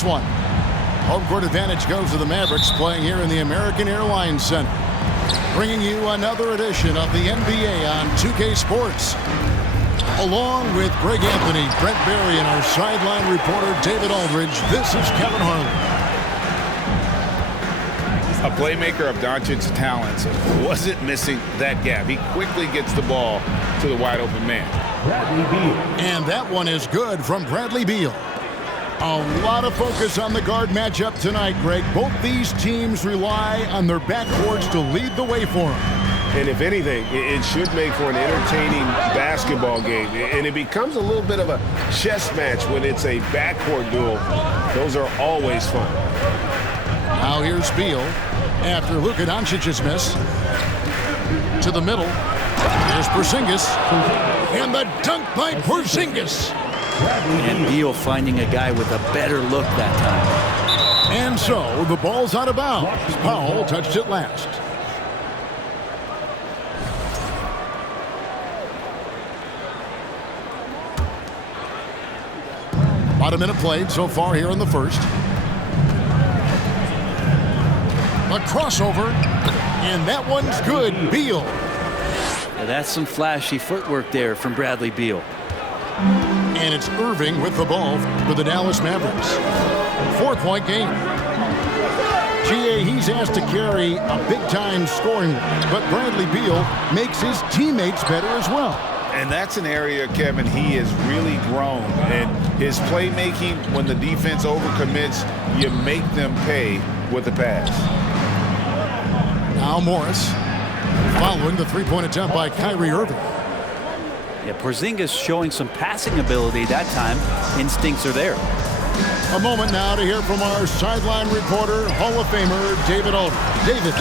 this one. Home court advantage goes to the Mavericks, playing here in the American Airlines Center. Bringing you another edition of the NBA on 2K Sports. Along with Greg Anthony, Brent Barry, and our sideline reporter David Aldridge, this is Kevin Harlan. A playmaker of Doncic's talents wasn't missing that gap. He quickly gets the ball to the wide open man. Bradley Beal. And that one is good from Bradley Beal. A lot of focus on the guard matchup tonight, Greg. Both these teams rely on their backcourts to lead the way for them. And if anything, it should make for an entertaining basketball game. And it becomes a little bit of a chess match when it's a backcourt duel. Those are always fun. Now here's Beal after Luka Doncic's miss. To the middle. Here's Porzingis. And the dunk by Porzingis. And Beal finding a guy with a better look that time. And so the ball's out of bounds. Powell touched it last. About a minute played so far here in the first. A crossover, and that one's good. Beal. Yeah, that's some flashy footwork there from Bradley Beal. And it's Irving with the ball for the Dallas Mavericks. 4-point game. GA, he's asked to carry a big-time scoring, but Bradley Beal makes his teammates better as well. And that's an area, Kevin, he has really grown. And his playmaking, when the defense overcommits, you make them pay with the pass. Now Morris following the three-point attempt by Kyrie Irving. Yeah, Porzingis showing some passing ability that time. Instincts are there. A moment now to hear from our sideline reporter, Hall of Famer David Aldridge. David.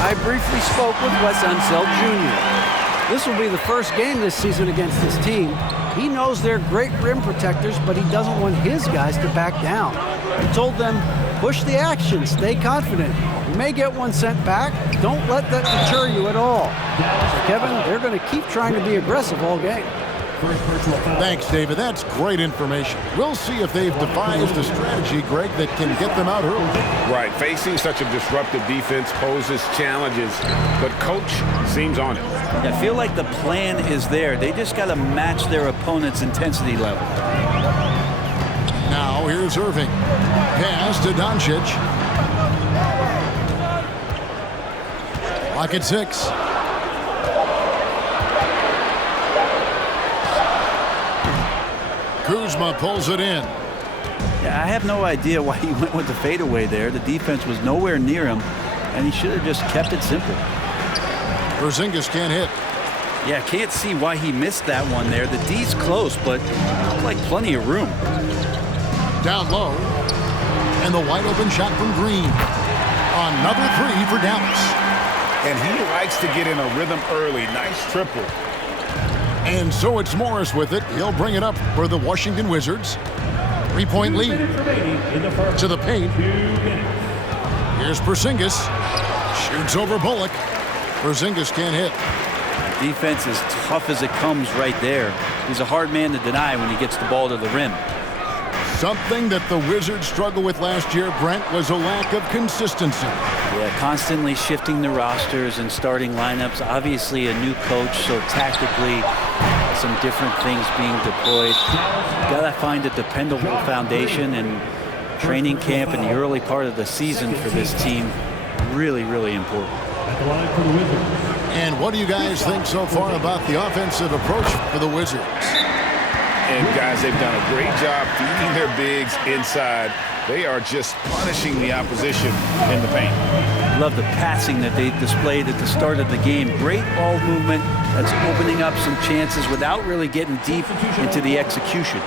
I briefly spoke with Wes Unseld Jr. This will be the first game this season against this team. He knows they're great rim protectors, but he doesn't want his guys to back down. He told them, push the action, stay confident. You may get one sent back. Don't let that deter you at all. So, Kevin, they're going to keep trying to be aggressive all game. Thanks, David. That's great information. We'll see if they've devised a strategy, Greg, that can get them out early. Right. Facing such a disruptive defense poses challenges, but Coach seems on it. I feel like the plan is there. They just got to match their opponent's intensity level. Now here's Irving. Pass to Doncic. Lock at 6. Kuzma pulls it in. Yeah, I have no idea why he went with the fadeaway there. The defense was nowhere near him, and he should have just kept it simple. Porzingis can't hit. Yeah, can't see why he missed that one there. The D's close, but looked like plenty of room. Down low. And the wide open shot from Green. Another three for Dallas. And he likes to get in a rhythm early. Nice triple. And so it's Morris with it. He'll bring it up for the Washington Wizards. 3-point lead. To the paint. Here's Porzingis. Shoots over Bullock. Porzingis can't hit. Defense is tough as it comes right there. He's a hard man to deny when he gets the ball to the rim. Something that the Wizards struggled with last year, Brent, was a lack of consistency. Yeah, constantly shifting the rosters and starting lineups. Obviously a new coach, so tactically some different things being deployed. Got to find a dependable foundation, and training camp in the early part of the season for this team, really, really important. And what do you guys think so far about the offensive approach for the Wizards? And guys, they've done a great job feeding their bigs inside. They are just punishing the opposition in the paint. Love the passing that they displayed at the start of the game. Great ball movement that's opening up some chances without really getting deep into the execution.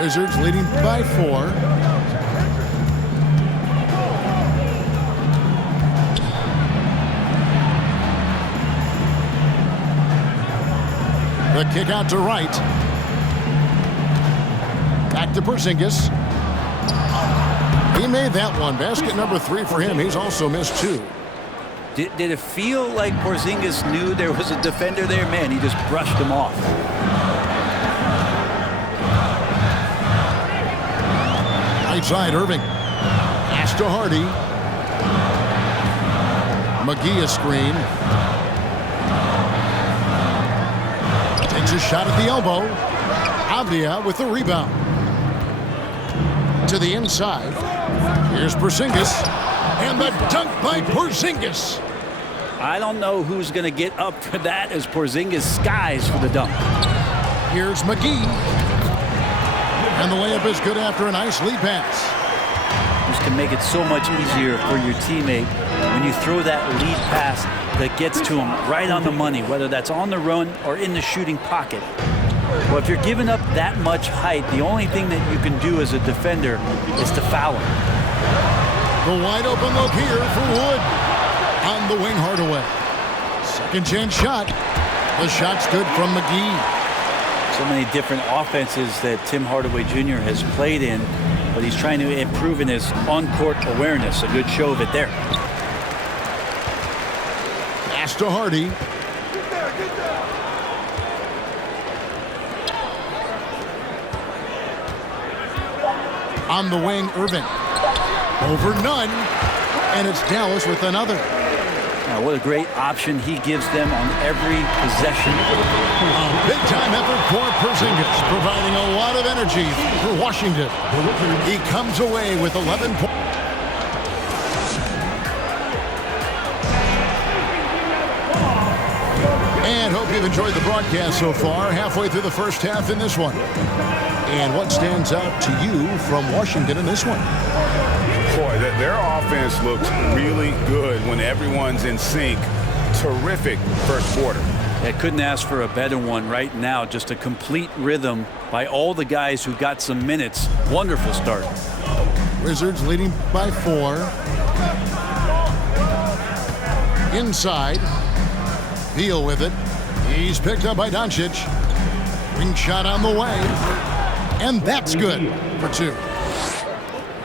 Wizards leading by 4. The kick out to Wright. Back to Porzingis. He made that one. Basket number 3 for him. He's also missed 2. Did it feel like Porzingis knew there was a defender there? Man, he just brushed him off. Right side, Irving. Pass to Hardy. McGee a screen. Takes a shot at the elbow. Avdia with the rebound. To the inside. Here's Porzingis. And the dunk by Porzingis. I don't know who's going to get up for that as Porzingis skies for the dunk. Here's McGee. And the layup is good after a nice lead pass. This can make it so much easier for your teammate when you throw that lead pass that gets to him right on the money, whether that's on the run or in the shooting pocket. Well, if you're giving up that much height, the only thing that you can do as a defender is to foul him. The wide open look here for Wood. On the wing, Hardaway. Second chance shot. The shot's good from McGee. So many different offenses that Tim Hardaway Jr. has played in, but he's trying to improve in his on-court awareness. A good show of it there. Pass to Hardy. On the wing, Irving. Over none. And it's Dallas with another. Now, what a great option he gives them on every possession. A big-time effort for Porzingis, providing a lot of energy for Washington. He comes away with 11 points. And hope you've enjoyed the broadcast so far. Halfway through the first half in this one. And what stands out to you from Washington in this one? Boy, their offense looks really good when everyone's in sync. Terrific first quarter. I couldn't ask for a better one right now. Just a complete rhythm by all the guys who got some minutes. Wonderful start. Wizards leading by 4. Inside. Beal with it. He's picked up by Doncic. Ring shot on the way. And that's good for 2.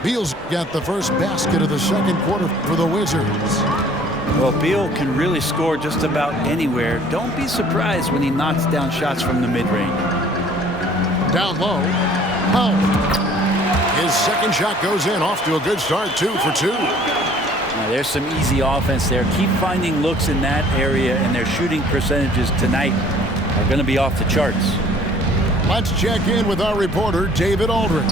Beal's got the first basket of the second quarter for the Wizards. Well, Beal can really score just about anywhere. Don't be surprised when he knocks down shots from the mid-range. Down low. Powell. His second shot goes in. Off to a good start. 2 for 2. Now, there's some easy offense there. Keep finding looks in that area, and their shooting percentages tonight are going to be off the charts. Let's check in with our reporter, David Aldridge.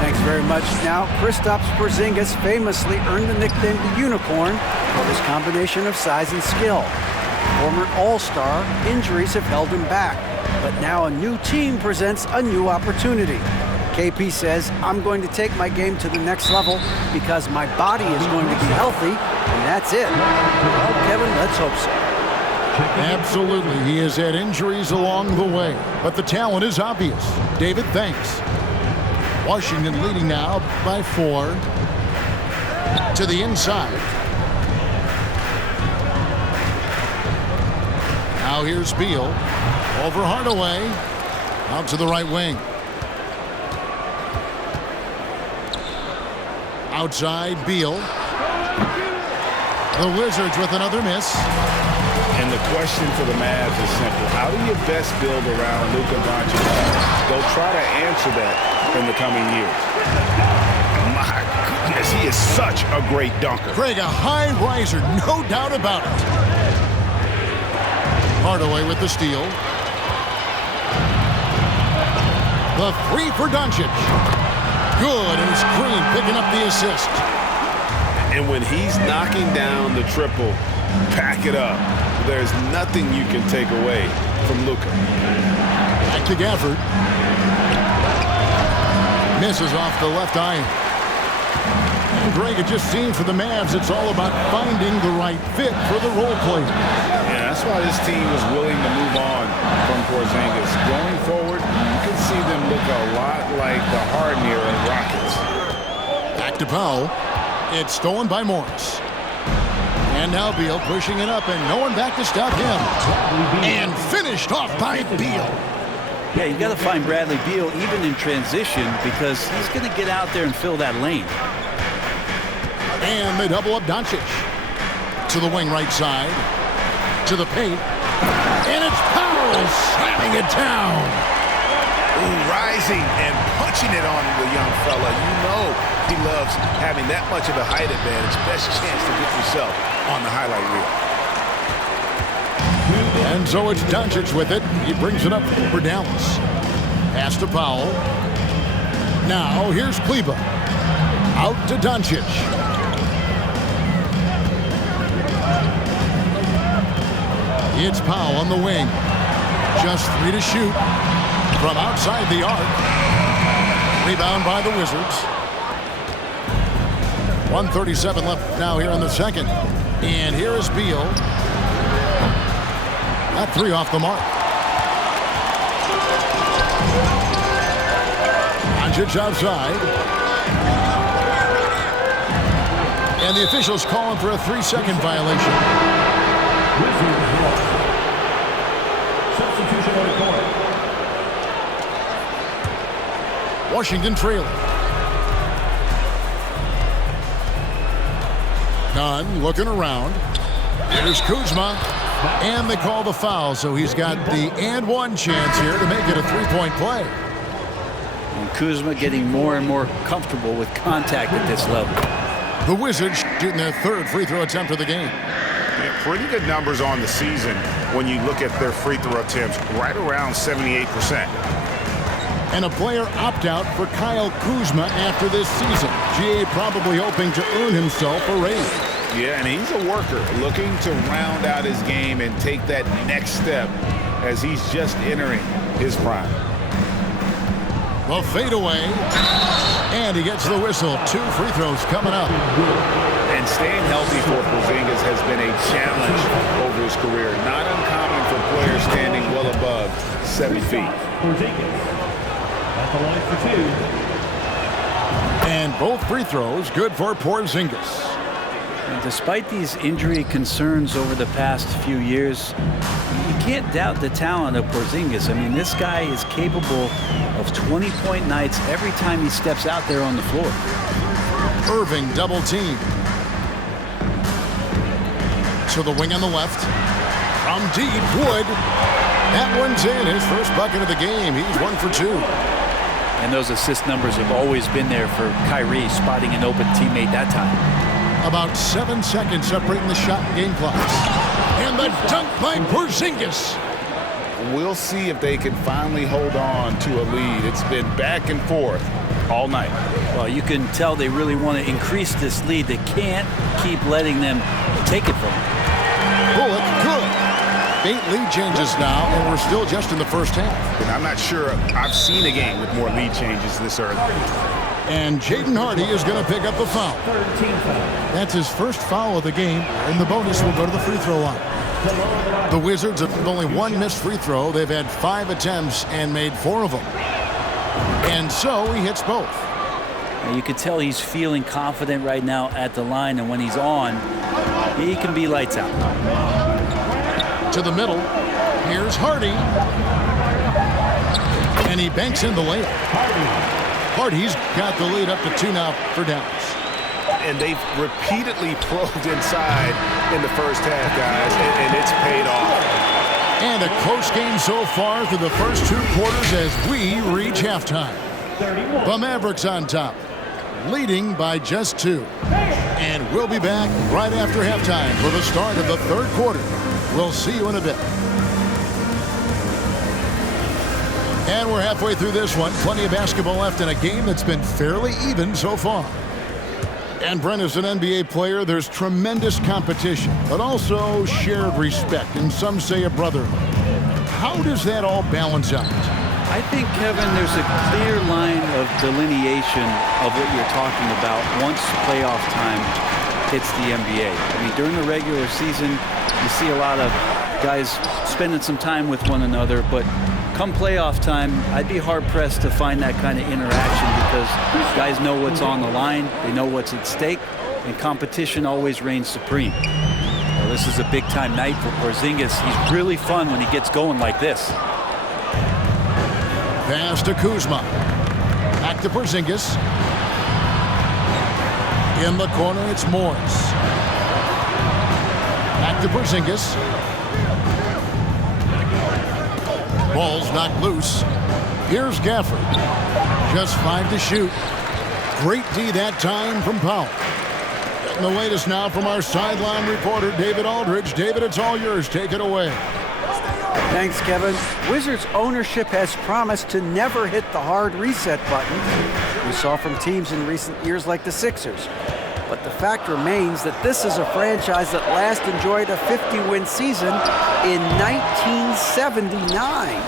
Thanks very much. Now, Kristaps Porzingis famously earned the nickname the Unicorn for his combination of size and skill. Former All-Star, injuries have held him back, but now a new team presents a new opportunity. KP says, I'm going to take my game to the next level because my body is going to be healthy, and that's it. Well, Kevin, let's hope so. Absolutely. He has had injuries along the way, but the talent is obvious. David, thanks. Washington leading now by 4. To the inside. Now here's Beal. Over Hardaway. Out to the right wing. Outside, Beal. The Wizards with another miss. And the question for the Mavs is simple. How do you best build around Luka Doncic? They'll try to answer that in the coming years. My goodness, he is such a great dunker. Craig, a high riser, no doubt about it. Hardaway with the steal. The 3 for Doncic. Good, and Green picking up the assist. And when he's knocking down the triple, pack it up. There's nothing you can take away from Luka. Back to Gafford. Misses off the left iron. And Greg, it just seems for the Mavs, it's all about finding the right fit for the role player. Yeah, that's why this team was willing to move on from Porzingis. Going forward, you can see them look a lot like the Harden era Rockets. Back to Powell. It's stolen by Morris. And now Beal pushing it up, and no one back to stop him. And finished off by Beal. Yeah, you got to find Bradley Beal even in transition because he's going to get out there and fill that lane. And they double up Doncic. To the wing right side. To the paint. And it's Powell slamming it down. Ooh, rising and punching it on the young fella. You know he loves having that much of a height advantage. Best chance to get yourself on the highlight reel. And so it's Doncic with it. He brings it up for Dallas. Pass to Powell. Now here's Kleber. Out to Doncic. It's Powell on the wing. Just 3 to shoot from outside the arc. Rebound by the Wizards. 1:37 left now here in the second. And here is Beal. That 3 off the mark. Doncic outside. And the officials calling for a 3-second violation. Substitution on the court. Washington trailing. Nunn looking around. Here's Kuzma. And they call the foul, so he's got the and one chance here to make it a 3-point play. And Kuzma getting more and more comfortable with contact at this level. The Wizards shooting their 3rd free throw attempt of the game. Yeah, pretty good numbers on the season when you look at their free throw attempts, right around 78%. And a player opt-out for Kyle Kuzma after this season. GA probably hoping to earn himself a raise. Yeah, and he's a worker looking to round out his game and take that next step as he's just entering his prime. The fadeaway. And he gets the whistle. 2 free throws coming up. And staying healthy for Porzingis has been a challenge over his career. Not uncommon for players standing well above 7 feet. Porzingis at the line for 2. And both free throws good for Porzingis. And despite these injury concerns over the past few years, you can't doubt the talent of Porzingis. I mean, this guy is capable of 20-point nights every time he steps out there on the floor. Irving double team. To the wing on the left. From deep, Wood. That one's in. His first bucket of the game. He's 1 for 2. And those assist numbers have always been there for Kyrie, spotting an open teammate that time. About 7 seconds separating the shot and game clocks. And the dunk by Porzingis. We'll see if they can finally hold on to a lead. It's been back and forth all night. Well, you can tell they really want to increase this lead. They can't keep letting them take it from them. Bullock, good. 8 lead changes now, and we're still just in the first half. And I'm not sure I've seen a game with more lead changes this early. And Jaden Hardy is going to pick up the foul. That's his first foul of the game, and the bonus will go to the free throw line. The Wizards have only 1 missed free throw. They've had 5 attempts and made 4 of them. And so he hits both. And you can tell he's feeling confident right now at the line, and when he's on, he can be lights out. To the middle. Here's Hardy. And he banks in the layup. Hardy's got the lead up to 2 now for Dallas. And they've repeatedly probed inside in the first half, guys, and it's paid off. And a close game so far through the first 2 quarters as we reach halftime. The Mavericks on top, leading by just 2. And we'll be back right after halftime for the start of the 3rd quarter. We'll see you in a bit. And we're halfway through this one. Plenty of basketball left in a game that's been fairly even so far. And Brent, as an NBA player, there's tremendous competition, but also shared respect, and some say a brotherhood. How does that all balance out? I think, Kevin, there's a clear line of delineation of what you're talking about once playoff time hits the NBA. I mean, during the regular season, you see a lot of guys spending some time with one another, but come playoff time, I'd be hard-pressed to find that kind of interaction because guys know what's on the line, they know what's at stake, and competition always reigns supreme. Well, this is a big-time night for Porzingis. He's really fun when he gets going like this. Pass to Kuzma. Back to Porzingis. In the corner, it's Morris. Back to Porzingis. Ball's knocked loose. Here's Gafford. Just 5 to shoot. Great D that time from Powell. Getting the latest now from our sideline reporter, David Aldridge. David, it's all yours. Take it away. Thanks, Kevin. Wizards ownership has promised to never hit the hard reset button we saw from teams in recent years like the Sixers. But the fact remains that this is a franchise that last enjoyed a 50-win season in 1979.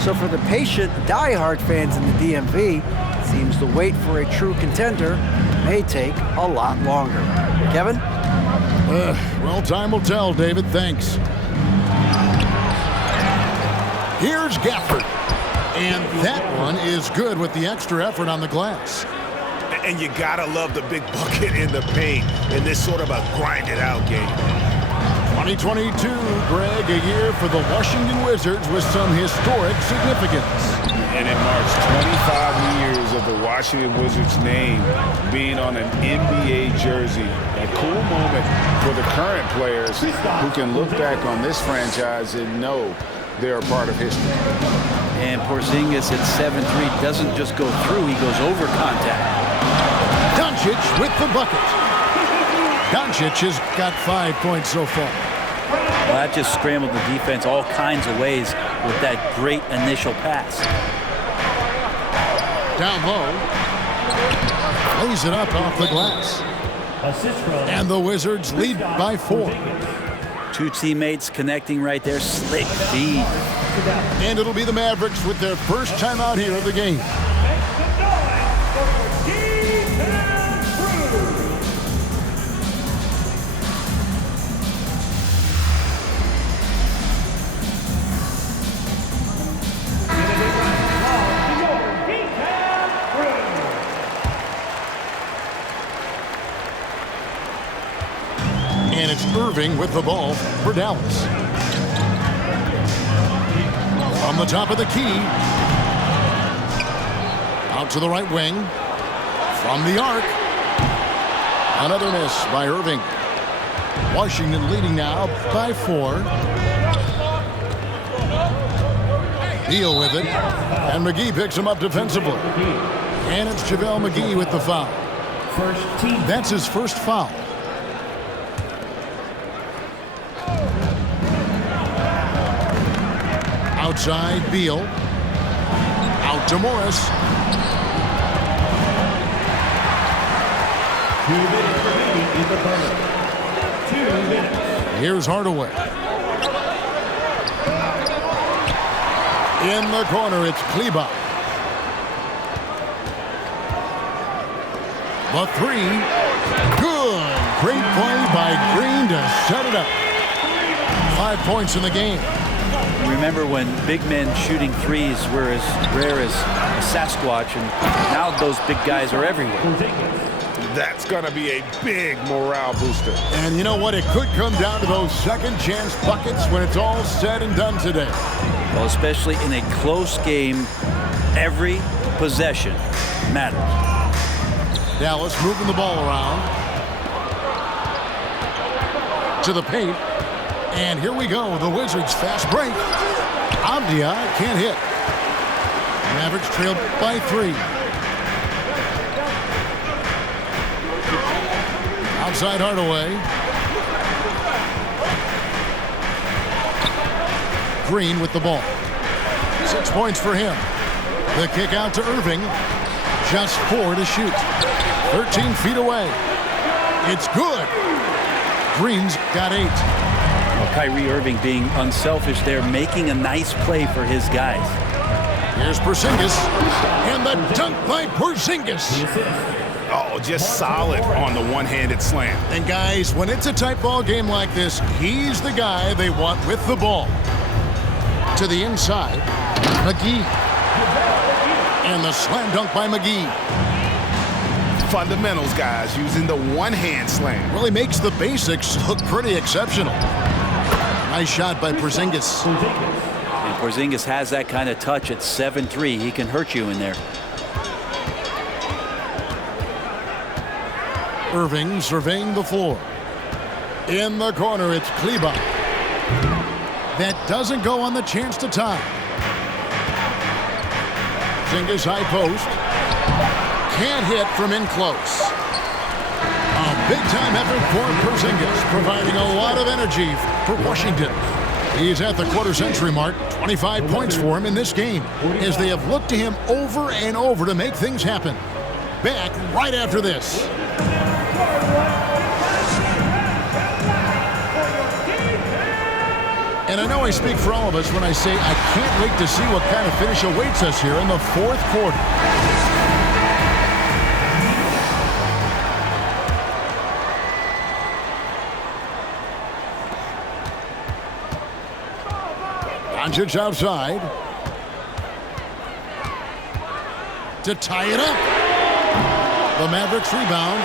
So for the patient, die-hard fans in the DMV, it seems the wait for a true contender may take a lot longer. Kevin? Well, time will tell, David. Thanks. Here's Gafford. And that one is good with the extra effort on the glass. And you gotta love the big bucket in the paint in this sort of a grind-it-out game. 2022, Greg, a year for the Washington Wizards with some historic significance. And it marks 25 years of the Washington Wizards name being on an NBA jersey. A cool moment for the current players who can look back on this franchise and know they're a part of history. And Porzingis at 7'3" doesn't just go through, he goes over contact. Doncic with the bucket. Doncic has got 5 points so far. Well, that just scrambled the defense all kinds of ways with that great initial pass. Down low. Lays it up off the glass. And the Wizards lead by 4. Two teammates connecting right there. Slick feed. And it'll be the Mavericks with their first time out here of the game. And it's Irving with the ball for Dallas. From the top of the key. Out to the right wing. From the arc. Another miss by Irving. Washington leading now by 4. Beal with it. And McGee picks him up defensively. And it's JaVale McGee with the foul. That's his first foul. Outside, Beal. Out to Morris. 2 minutes remaining in the first. 2 minutes. Here's Hardaway. In the corner, it's Kleber. The 3. Good. Great play by Green to set it up. 5 points in the game. Remember when big men shooting threes were as rare as a Sasquatch, and now those big guys are everywhere. That's gonna be a big morale booster. And you know what? It could come down to those second chance buckets when it's all said and done today. Well, especially in a close game, every possession matters. Dallas moving the ball around. To the paint. And here we go, the Wizards fast break. Avdia can't hit. Mavericks trailed by 3. Outside Hardaway. Green with the ball. 6 points for him. The kick out to Irving. Just 4 to shoot. 13 feet away. It's good. Green's got 8. Well, Kyrie Irving being unselfish there, making a nice play for his guys. Here's Porzingis, and the dunk by Porzingis. Oh, just solid on the one-handed slam. And guys, when it's a tight ball game like this, he's the guy they want with the ball. To the inside, McGee. And the slam dunk by McGee. Fundamentals, guys, using the one-hand slam. Really makes the basics look pretty exceptional. Nice shot by Porzingis. And Porzingis has that kind of touch at 7'3". He can hurt you in there. Irving surveying the floor. In the corner, it's Kleber. That doesn't go on the chance to tie. Porzingis high post. Can't hit from in close. A big-time effort for Porzingis, providing a lot of energy for Washington. He's at the quarter-century mark. 25 points for him in this game, as they have looked to him over and over to make things happen. Back right after this. And I know I speak for all of us when I say I can't wait to see what kind of finish awaits us here in the fourth quarter. Doncic outside to tie it up. The Mavericks rebound,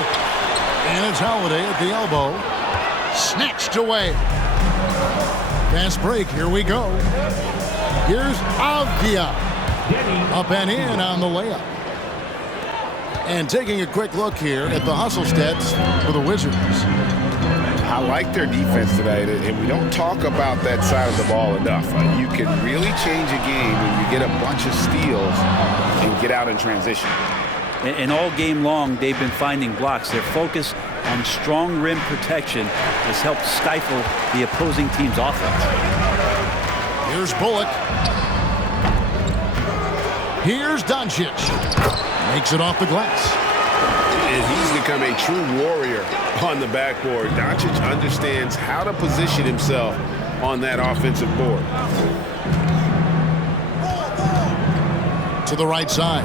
and it's Holiday at the elbow. Snatched away. Fast break, here we go. Here's Avdia. Up and in on the layup. And taking a quick look here at the hustle stats for the Wizards. I like their defense tonight, and we don't talk about that side of the ball enough. You can really change a game when you get a bunch of steals and get out in transition. And all game long, they've been finding blocks. Their focus on strong rim protection has helped stifle the opposing team's offense. Here's Bullock. Here's Doncic. Makes it off the glass. And he's become a true warrior on the backboard. Doncic understands how to position himself on that offensive board. To the right side.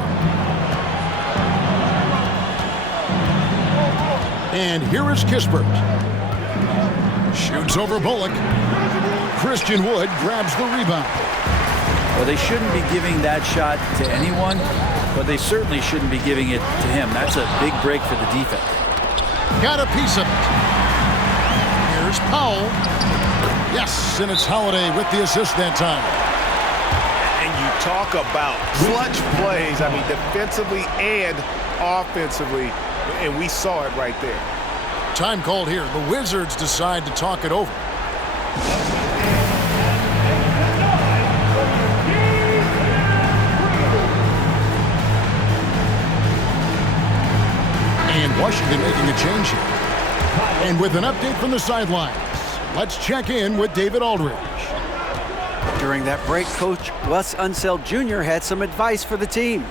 And here is Kispert. Shoots over Bullock. Christian Wood grabs the rebound. Well, they shouldn't be giving that shot to anyone, but they certainly shouldn't be giving it to him. That's a big break for the defense. Got a piece of it. Here's Powell. Yes, and it's Holiday with the assist that time. And you talk about clutch plays, I mean, defensively and offensively, and we saw it right there. Time called here. The Wizards decide to talk it over. And Washington making a change here. And with an update from the sidelines, let's check in with David Aldridge. During that break, Coach Wes Unseld Jr. had some advice for the team.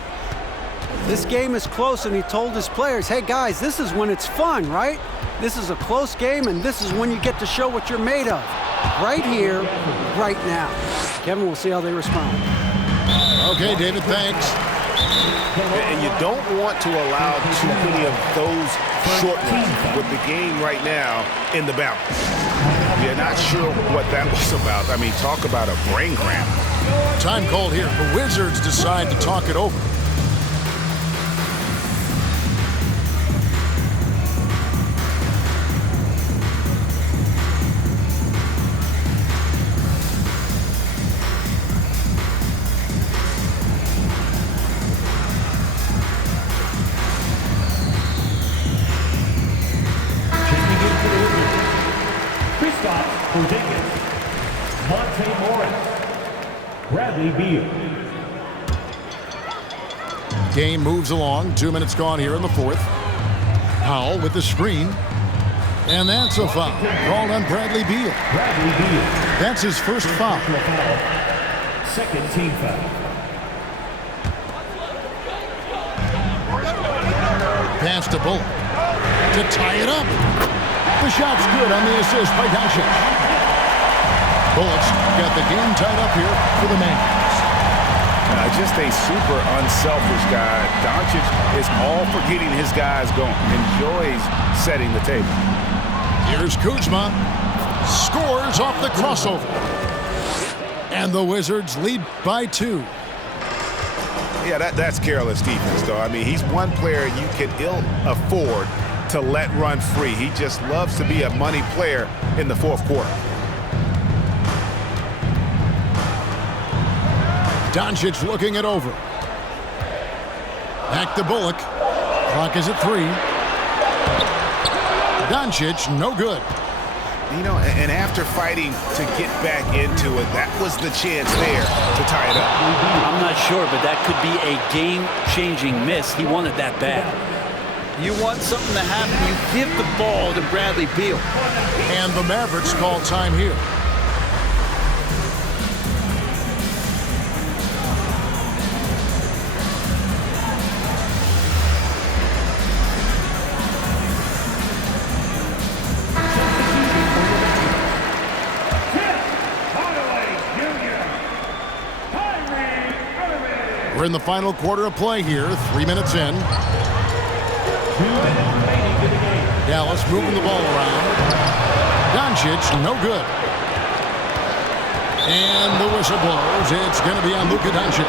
This game is close, and he told his players, hey guys, this is when it's fun, right? This is a close game, and this is when you get to show what you're made of. Right here, right now. Kevin, we'll see how they respond. Okay, David, thanks. And you don't want to allow too many of those short ones with the game right now in the balance. You're not sure what that was about. I mean, talk about a brain cramp. Time called here. The Wizards decide to talk it over. Porzingis, Monte Morris, Bradley Beal. Game moves along. 2 minutes gone here in the fourth. Powell with the screen. And that's a foul called on Bradley Beal. Bradley Beal. That's his first foul. Second team foul. Pass to Bullock to tie it up. The shot's good on the assist by Doncic. Bullock's got the game tied up here for the Mavericks. Just a super unselfish guy. Doncic is all for getting his guys going. Enjoys setting the table. Here's Kuzma. Scores off the crossover. And the Wizards lead by 2. Yeah, that's careless defense, though. I mean, he's one player you can ill afford to let run free. He just loves to be a money player in the fourth quarter. Doncic looking it over. Back to Bullock. Clock is at 3. Doncic, no good. You know, and after fighting to get back into it, that was the chance there to tie it up. I'm not sure, but that could be a game-changing miss. He wanted that bad. You want something to happen, you give the ball to Bradley Beal. And the Mavericks call time here. We're in the final quarter of play here, 3 minutes in. 2 minutes remaining to the game. Dallas moving the ball around. Doncic, no good. And the whistle blows. It's going to be on Luka Doncic.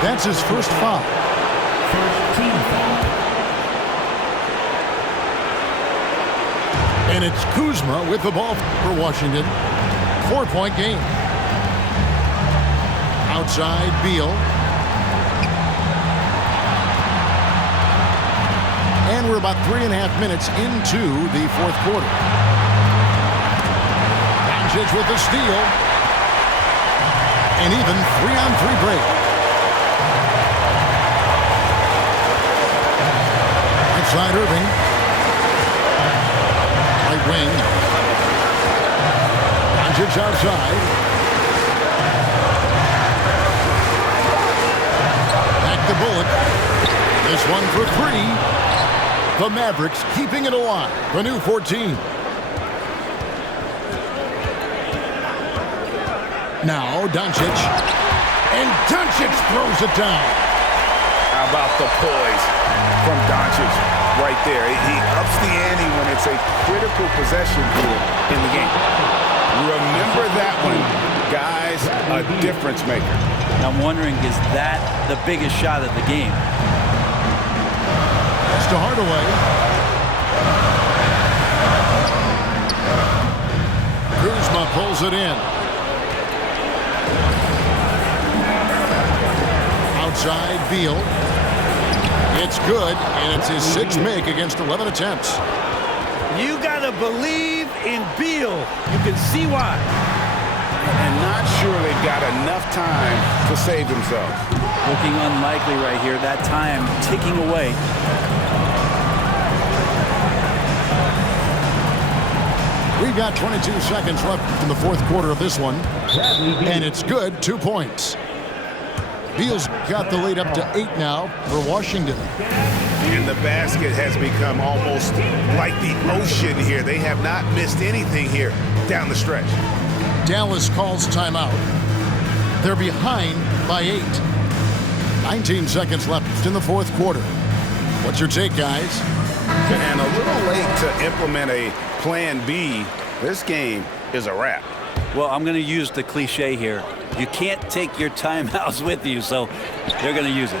That's his first foul. First team foul. And it's Kuzma with the ball for Washington. 4-point game. Outside, Beal. And we're about 3.5 minutes into the fourth quarter. Doncic with the steal. And even 3-on-3 break. Outside Irving. Right wing. Doncic outside. Back to Bullock. This one for 3. The Mavericks keeping it alive. The new 14. Now Doncic. And Doncic throws it down. How about the poise from Doncic right there? He ups the ante when it's a critical possession here in the game. Remember that one, guys, a difference maker. I'm wondering, is that the biggest shot of the game? That's to Hardaway. Kuzma pulls it in. Outside, Beal. It's good, and it's his 6th make against 11 attempts. You gotta believe in Beal. You can see why. And not sure they've got enough time to save themselves. Looking unlikely right here. That time ticking away. We've got 22 seconds left in the fourth quarter of this one. And it's good, 2 points. Beal's got the lead up to 8 now for Washington. And the basket has become almost like the ocean here. They have not missed anything here down the stretch. Dallas calls timeout. They're behind by 8. 19 seconds left in the fourth quarter. What's your take, guys? And a little late to implement a plan B. This game is a wrap. Well, I'm going to use the cliche here. You can't take your timeouts with you, so they're going to use it.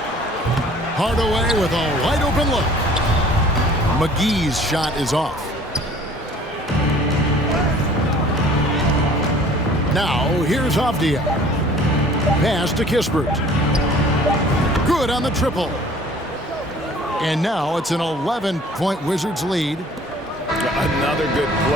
Hardaway with a wide open look. McGee's shot is off. Now, here's Avdia. Pass to Kispert. Good on the triple. And now it's an 11-point Wizards lead. Another good play.